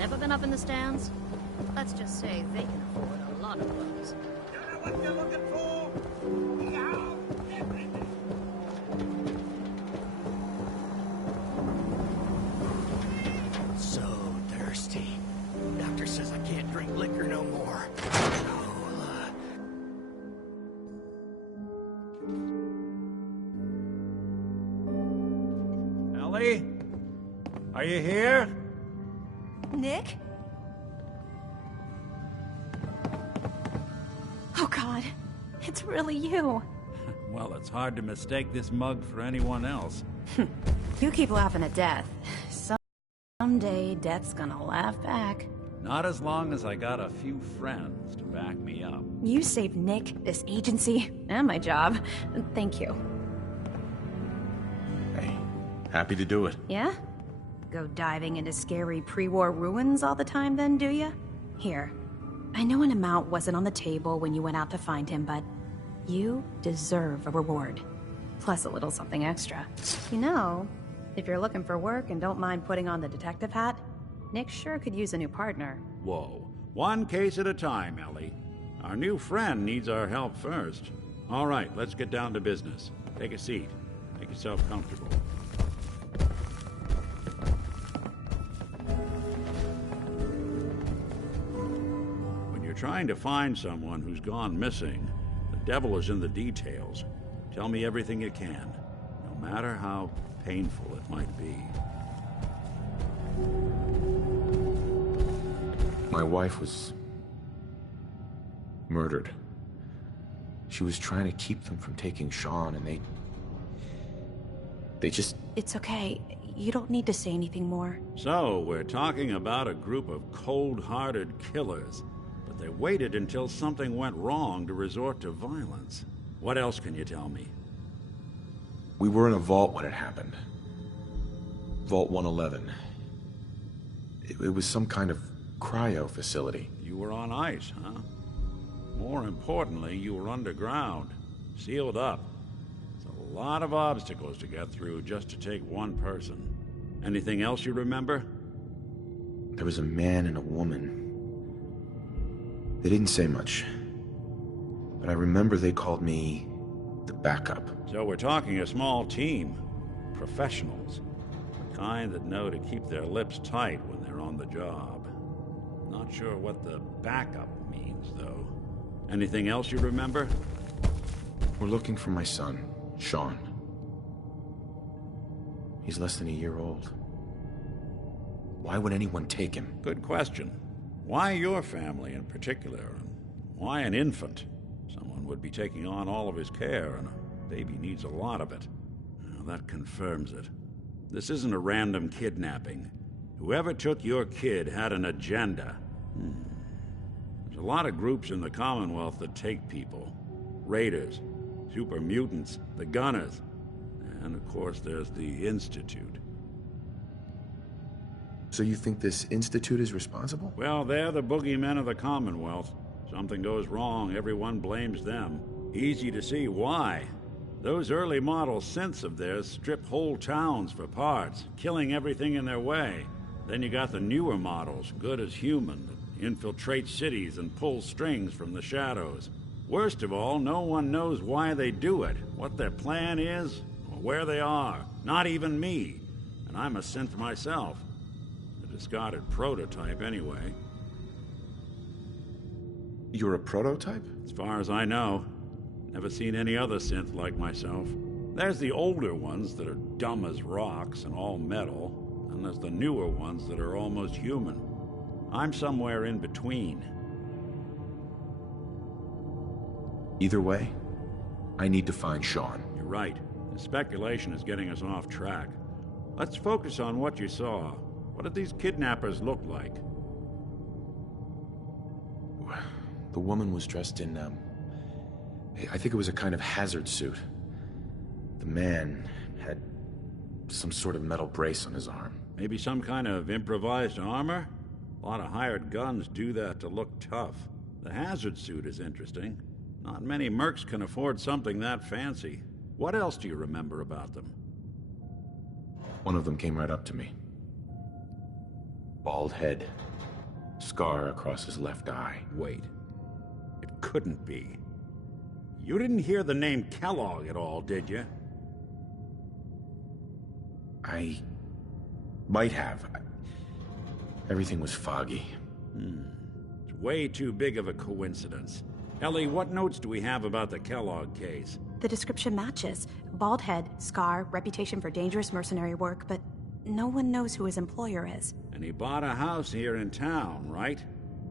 Ever been up in the stands? Let's just say they can afford a lot of booze. You know what you're looking for? Yeah, everything. So thirsty. Doctor says I can't drink liquor no more. Ellie? Are you here? Nick? Oh God, it's really you. Well, it's hard to mistake this mug for anyone else. You keep laughing at death. Someday, death's gonna laugh back. Not as long as I got a few friends to back me up. You saved Nick, this agency, and my job. Thank you. Hey, happy to do it. Yeah? Go diving into scary pre-war ruins all the time then, do ya? Here, I know an amount wasn't on the table when you went out to find him, but you deserve a reward. Plus a little something extra. You know, if you're looking for work and don't mind putting on the detective hat, Nick sure could use a new partner. Whoa. One case at a time, Ellie. Our new friend needs our help first. All right, let's get down to business. Take a seat. Make yourself comfortable. When you're trying to find someone who's gone missing, the devil is in the details. Tell me everything you can, no matter how painful it might be. My wife was murdered. She was trying to keep them from taking Sean, and they just... It's okay. You don't need to say anything more. So, we're talking about a group of cold-hearted killers, but they waited until something went wrong to resort to violence. What else can you tell me? We were in a vault when it happened. Vault 111. It was some kind of cryo facility. You were on ice, huh? More importantly, you were underground, sealed up. It's a lot of obstacles to get through just to take one person. Anything else you remember? There was a man and a woman. They didn't say much, but I remember they called me the backup. So we're talking a small team. Professionals. The kind that know to keep their lips tight when they're on the job. Not sure what the backup means, though. Anything else you remember? We're looking for my son, Sean. He's less than a year old. Why would anyone take him? Good question. Why your family in particular? And why an infant? Someone would be taking on all of his care, and a baby needs a lot of it. Now, that confirms it. This isn't a random kidnapping. Whoever took your kid had an agenda. There's a lot of groups in the Commonwealth that take people. Raiders, super mutants, the Gunners, and of course there's the Institute. So you think this Institute is responsible? Well, they're the boogeymen of the Commonwealth. Something goes wrong, everyone blames them. Easy to see why. Those early model synths of theirs strip whole towns for parts, killing everything in their way. Then you got the newer models, good as human, that infiltrate cities and pull strings from the shadows. Worst of all, no one knows why they do it, what their plan is, or where they are. Not even me. And I'm a synth myself. A discarded prototype, anyway. You're a prototype? As far as I know. Never seen any other synth like myself. There's the older ones that are dumb as rocks and all metal. And there's the newer ones that are almost human. I'm somewhere in between. Either way, I need to find Sean. You're right. The speculation is getting us off track. Let's focus on what you saw. What did these kidnappers look like? The woman was dressed in, I think it was a kind of hazard suit. The man had some sort of metal brace on his arm. Maybe some kind of improvised armor? A lot of hired guns do that to look tough. The hazard suit is interesting. Not many mercs can afford something that fancy. What else do you remember about them? One of them came right up to me. Bald head. Scar across his left eye. Wait. It couldn't be. You didn't hear the name Kellogg at all, did you? I might have. Everything was foggy. It's way too big of a coincidence. Ellie, what notes do we have about the Kellogg case? The description matches. Bald head, scar, reputation for dangerous mercenary work, but no one knows who his employer is. And he bought a house here in town, right?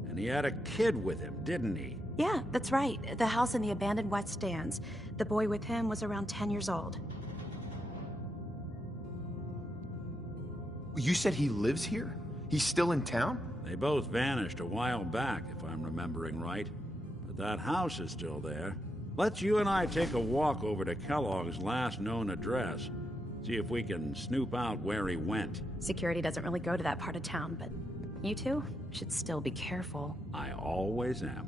And he had a kid with him, didn't he? Yeah, that's right. The house in the abandoned West Stands. The boy with him was around 10 years old. You said he lives here? He's still in town? They both vanished a while back, if I'm remembering right. But that house is still there. Let's you and I take a walk over to Kellogg's last known address. See if we can snoop out where he went. Security doesn't really go to that part of town, but you two should still be careful. I always am.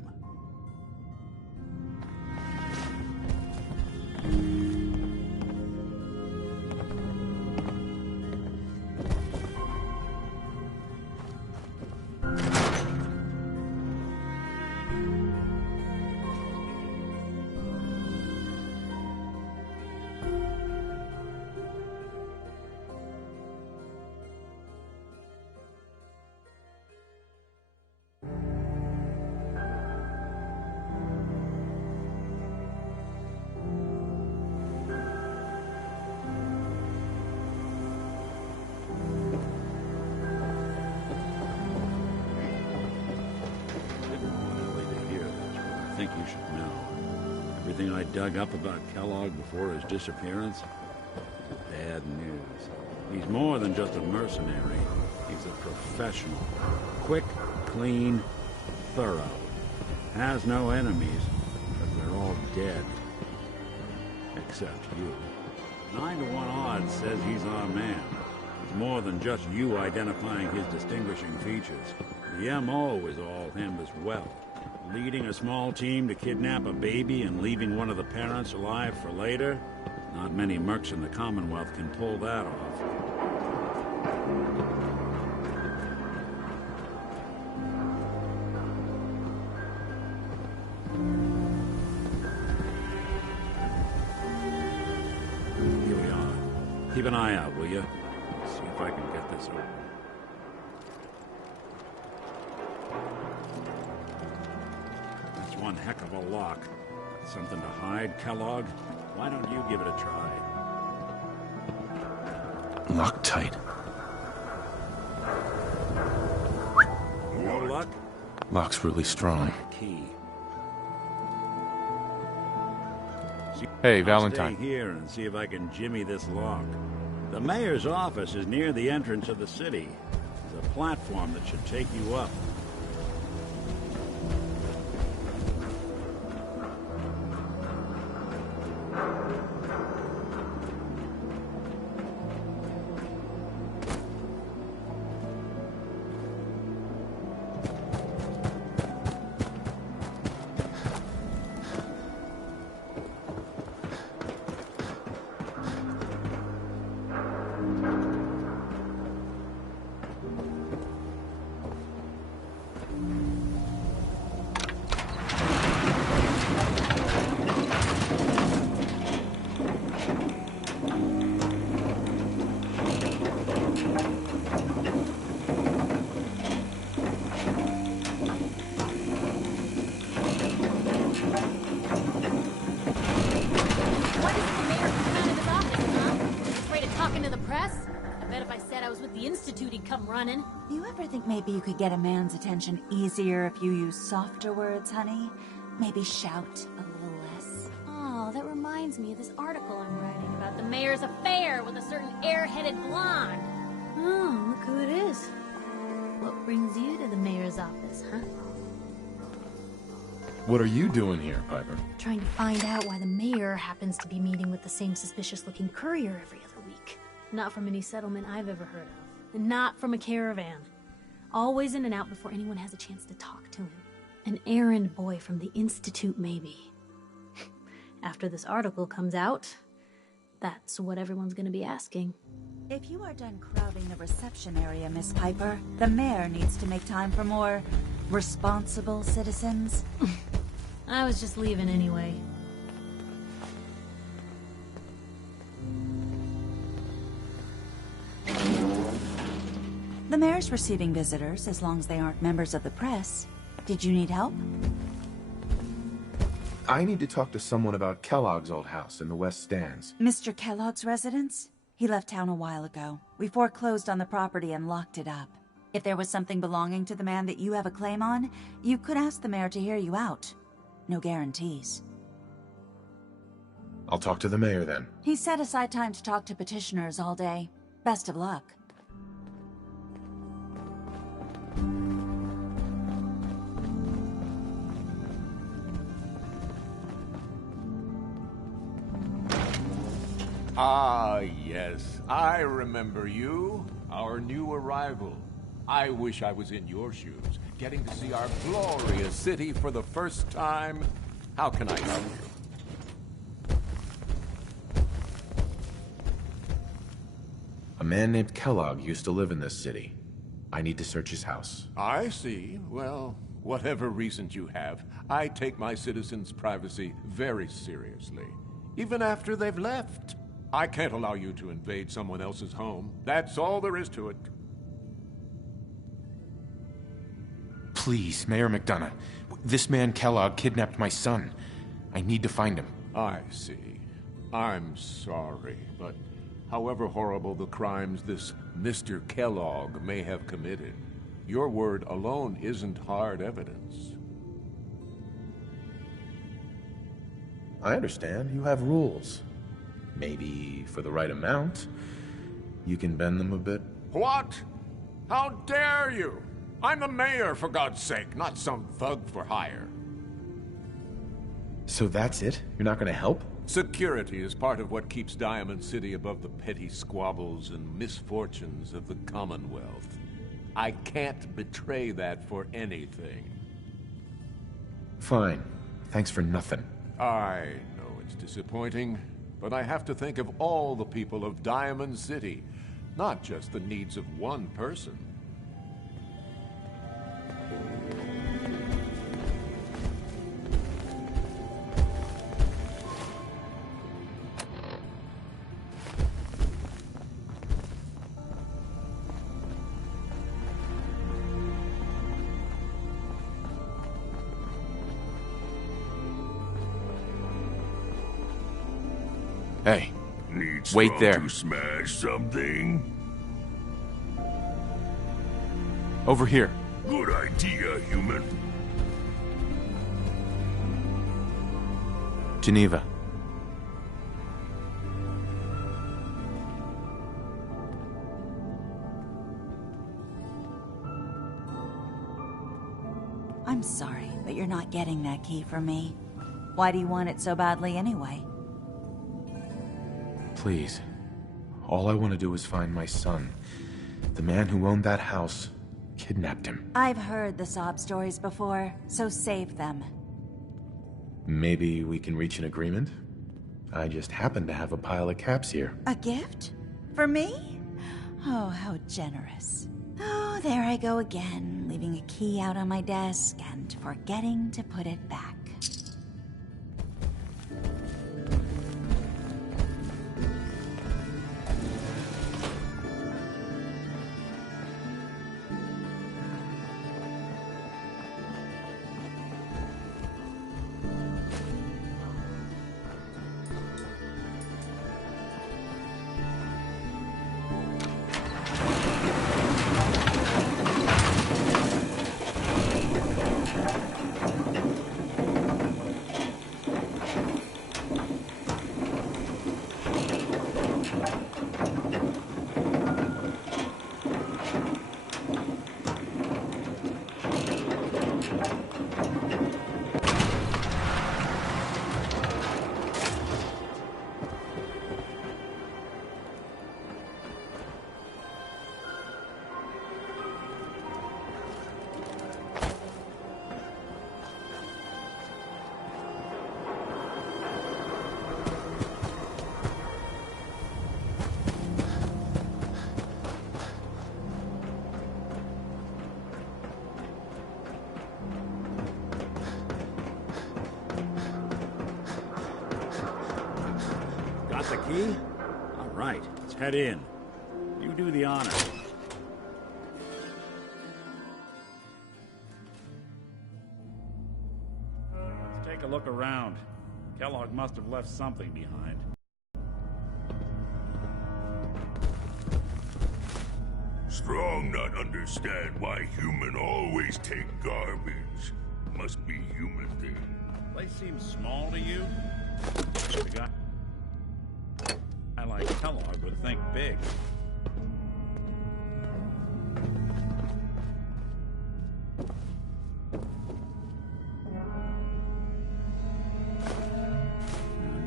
I think you should know. Everything I dug up about Kellogg before his disappearance, bad news. He's more than just a mercenary. He's a professional. Quick, clean, thorough. Has no enemies, because they're all dead. Except you. 9 to 1 odds says he's our man. It's more than just you identifying his distinguishing features. The M.O. is all him as well. Leading a small team to kidnap a baby and leaving one of the parents alive for later? Not many mercs in the Commonwealth can pull that off. Here we are. Keep an eye out, will you? See if I can get this open. One heck of a lock. Something to hide, Kellogg? Why don't you give it a try? Locked tight. No luck? Lock's really strong. Key. Hey, I'll Valentine. stay here and see if I can jimmy this lock. The mayor's office is near the entrance of the city. There's a platform that should take you up. Running. Do you ever think maybe you could get a man's attention easier if you use softer words, honey? Maybe shout a little less. Oh, that reminds me of this article I'm writing about the mayor's affair with a certain air-headed blonde. Oh, look who it is. What brings you to the mayor's office, huh? What are you doing here, Piper? Trying to find out why the mayor happens to be meeting with the same suspicious-looking courier every other week. Not from any settlement I've ever heard of. And not from a caravan. Always in and out before anyone has a chance to talk to him. An errand boy from the Institute, maybe. After this article comes out, that's what everyone's gonna be asking. If you are done crowding the reception area, Miss Piper, the mayor needs to make time for more responsible citizens. I was just leaving anyway. The mayor's receiving visitors as long as they aren't members of the press. Did you need help? I need to talk to someone about Kellogg's old house in the West Stands. Mr. Kellogg's residence? He left town a while ago. We foreclosed on the property and locked it up. If there was something belonging to the man that you have a claim on, you could ask the mayor to hear you out. No guarantees. I'll talk to the mayor then. He set aside time to talk to petitioners all day. Best of luck. Ah, yes. I remember you. Our new arrival. I wish I was in your shoes, getting to see our glorious city for the first time. How can I help you? A man named Kellogg used to live in this city. I need to search his house. I see. Well, whatever reasons you have, I take my citizens' privacy very seriously. Even after they've left. I can't allow you to invade someone else's home. That's all there is to it. Please, Mayor McDonough. This man Kellogg kidnapped my son. I need to find him. I see. I'm sorry, but however horrible the crimes this Mr. Kellogg may have committed, your word alone isn't hard evidence. I understand. You have rules. Maybe for the right amount, you can bend them a bit. What? How dare you? I'm the mayor, for God's sake, not some thug for hire. So that's it? You're not gonna help? Security is part of what keeps Diamond City above the petty squabbles and misfortunes of the Commonwealth. I can't betray that for anything. Fine. Thanks for nothing. I know it's disappointing, but I have to think of all the people of Diamond City, not just the needs of one person. Hey, Needs wait there. to smash something? Over here. Good idea, human. Geneva. I'm sorry, but you're not getting that key from me. Why do you want it so badly anyway? Please. All I want to do is find my son. The man who owned that house kidnapped him. I've heard the sob stories before, so save them. Maybe we can reach an agreement? I just happen to have a pile of caps here. A gift? For me? Oh, how generous. Oh, there I go again, leaving a key out on my desk and forgetting to put it back. the key? All right, let's head in. You do the honor. Let's take a look around. Kellogg must have left something behind. Strong not understand why human always take garbage. Must be human thing. Place seems small to you? The guy like Kellogg would think big.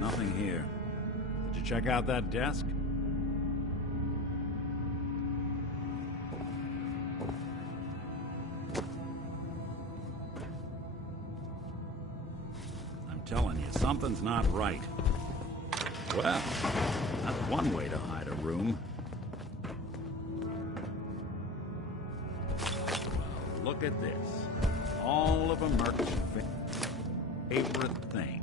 Nothing here. Did you check out that desk? I'm telling you, something's not right. Well, that's one way to hide a room. Well, look at this. All of a merchant's favorite things.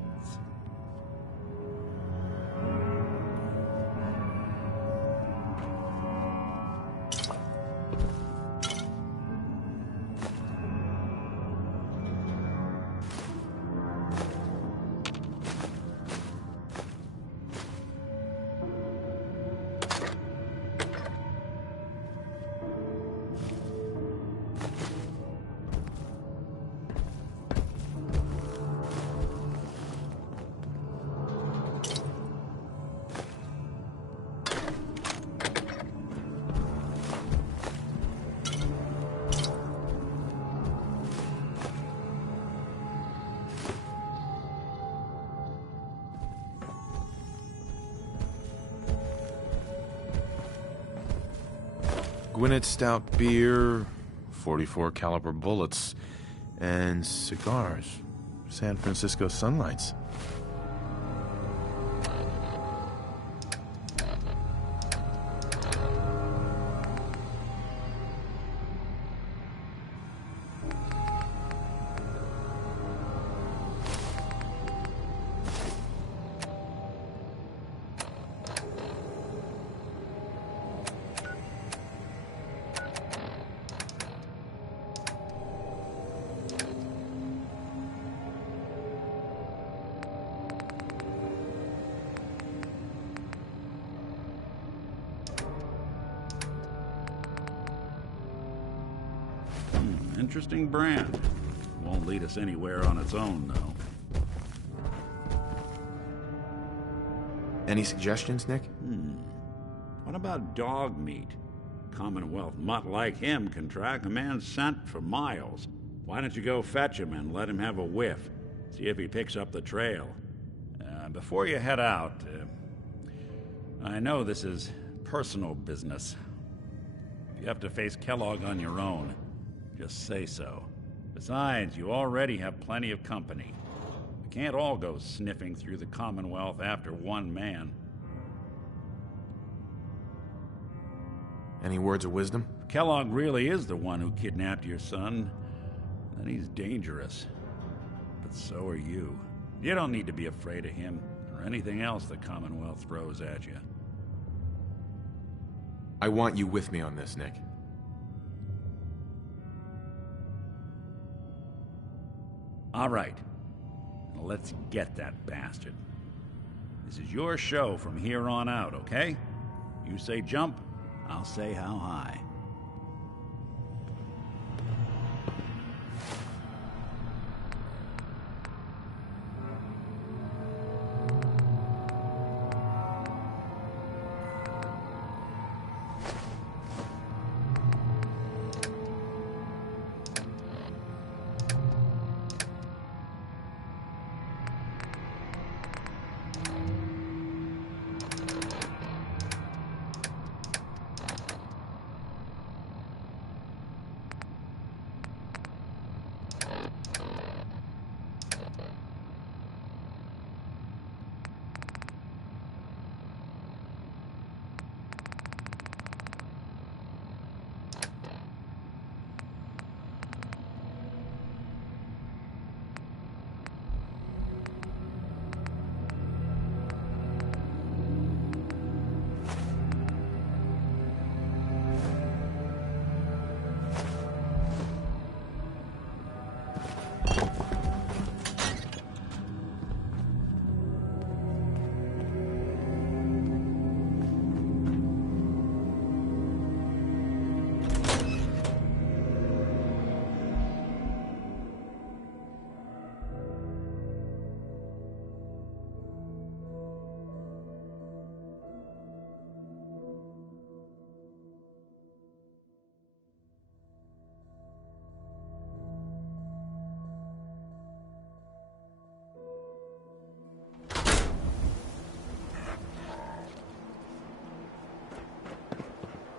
Gwinnett stout beer, 44 caliber bullets, and cigars. San Francisco Sunlights. Interesting brand. Won't lead us anywhere on its own, though. Any suggestions, Nick? What about Dogmeat? Commonwealth mutt like him can track a man's scent for miles. Why don't you go fetch him and let him have a whiff? See if he picks up the trail. Before you head out, I know this is personal business. If you have to face Kellogg on your own, just say so. Besides, you already have plenty of company. We can't all go sniffing through the Commonwealth after one man. Any words of wisdom? If Kellogg really is the one who kidnapped your son, then he's dangerous. But so are you. You don't need to be afraid of him or anything else the Commonwealth throws at you. I want you with me on this, Nick. All right. Now let's get that bastard. This is your show from here on out, okay? You say jump, I'll say how high.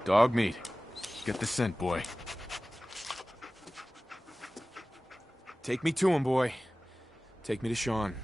Dogmeat. Get the scent, boy. Take me to him, boy. Take me to Sean.